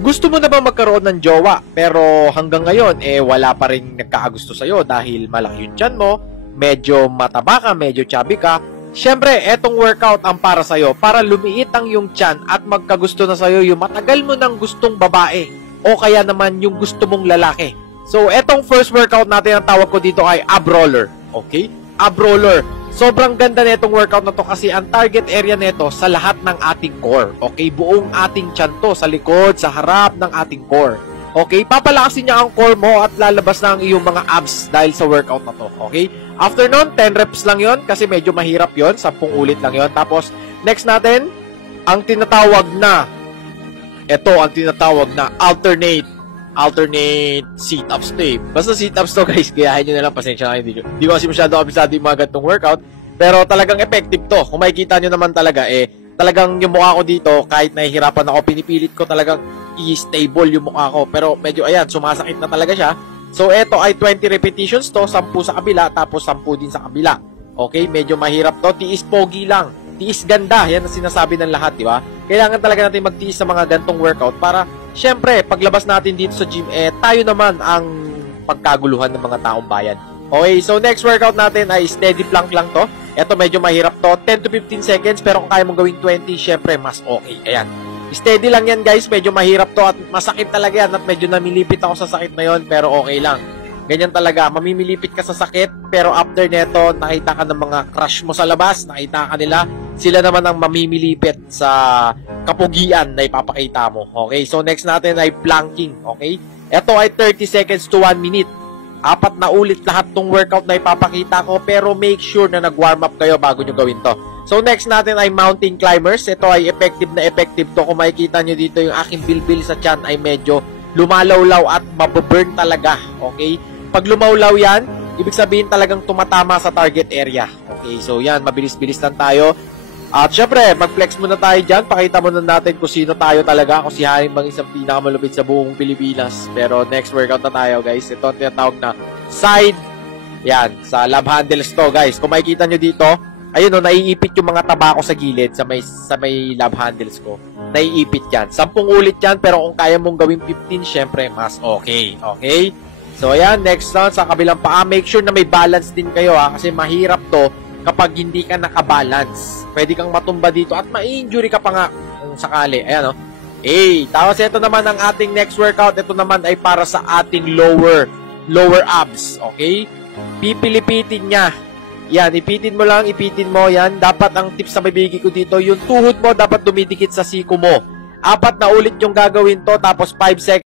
Gusto mo na ba magkaroon ng jowa pero hanggang ngayon wala pa rin nagkakagusto sa'yo dahil malaki yung tiyan mo, medyo mataba ka, medyo chubby ka? Syempre, etong workout ang para sa'yo para lumiit ang yung tiyan at magkagusto na sa'yo yung matagal mo nang gustong babae o kaya naman yung gusto mong lalaki. So, etong first workout natin ang tawag ko dito ay ab roller. Okay? Ab roller. Sobrang ganda nitong workout na to kasi ang target area nito sa lahat ng ating core. Okay? Buong ating tiyan to, sa likod, sa harap ng ating core. Okay? Papalakasin niya ang core mo at lalabas na ang iyong mga abs dahil sa workout na to. Okay? After nun, 10 reps lang yon kasi medyo mahirap yon, 10 ulit lang yon. Tapos, next natin, ang tinatawag na alternate sit-ups to eh. Basta sit-ups to guys, gayahin nyo na lang, pasensya na hindi ko kasi masyado kabisado yung mga gantong workout, pero talagang effective to. Kung makikita nyo naman talaga, talagang yung mukha ko dito, kahit nahihirapan ako, pinipilit ko talagang i-stable yung mukha ko, pero medyo ayan, sumasakit na talaga siya. So, eto ay 20 repetitions to, 10 sa kabila, tapos 10 din sa kabila. Okay, medyo mahirap to, tiis pogi lang, tiis ganda, yan ang sinasabi ng lahat, di ba? Kailangan talaga natin magtiis sa mga gantong workout para syempre, paglabas natin dito sa gym, tayo naman ang pagkaguluhan ng mga taong bayan. Okay, so next workout natin ay steady plank lang to. Ito medyo mahirap to, 10 to 15 seconds, pero kung kaya mong gawing 20, syempre, mas okay. Ayan. Steady lang yan guys, medyo mahirap to at masakit talaga yan at medyo namilipit ako sa sakit na yon, pero okay lang. Ganyan talaga, mamimilipit ka sa sakit, pero after neto, nakita ka ng mga crush mo sa labas, nakita ka nila, sila naman ang mamimilipit sa kapugian na ipapakita mo. Okay, so next natin ay planking. Okay, ito ay 30 seconds to 1 minute. 4 na ulit lahat tong workout na ipapakita ko, pero make sure na nag-warm up kayo bago nyo gawin to. So next natin ay mountain climbers. Ito ay effective na effective to. Kung makikita nyo dito yung aking bilbil sa tiyan ay medyo lumalawlaw at mababurn talaga. Okay, pag lumawlaw yan, ibig sabihin talagang tumatama sa target area. Okay, so yan, mabilis-bilis lang tayo. At syempre, mag-flex muna tayo dyan. Pakita muna natin kung sino tayo talaga. Kung si Haring bang isang pinakamalupit sa buong Pilipinas. Pero next workout na tayo guys. Ito ang tinatawag na side. Yan, sa love handles to guys. Kung makikita nyo dito, ayun o, naiipit yung mga taba ko sa gilid sa may love handles ko. Naiipit yan. 10 ulit yan, pero kung kaya mong gawin 15, syempre, mas okay. Okay? So ayan, next round sa kabilang paa. Make sure na may balance din kayo ha. Kasi mahirap to kapag hindi ka nakabalance. Pwede kang matumba dito at ma-injury ka pa nga kung sakali. Ayan o. Tapos ito naman ang ating next workout. Ito naman ay para sa ating lower abs. Okay? Pipilipitin niya. Yan, ipitin mo lang, ipitin mo. Yan, dapat ang tips na mabibigay ko dito, yung tuhod mo dapat dumidikit sa siko mo. 4 na ulit yung gagawin to, tapos 5 seconds.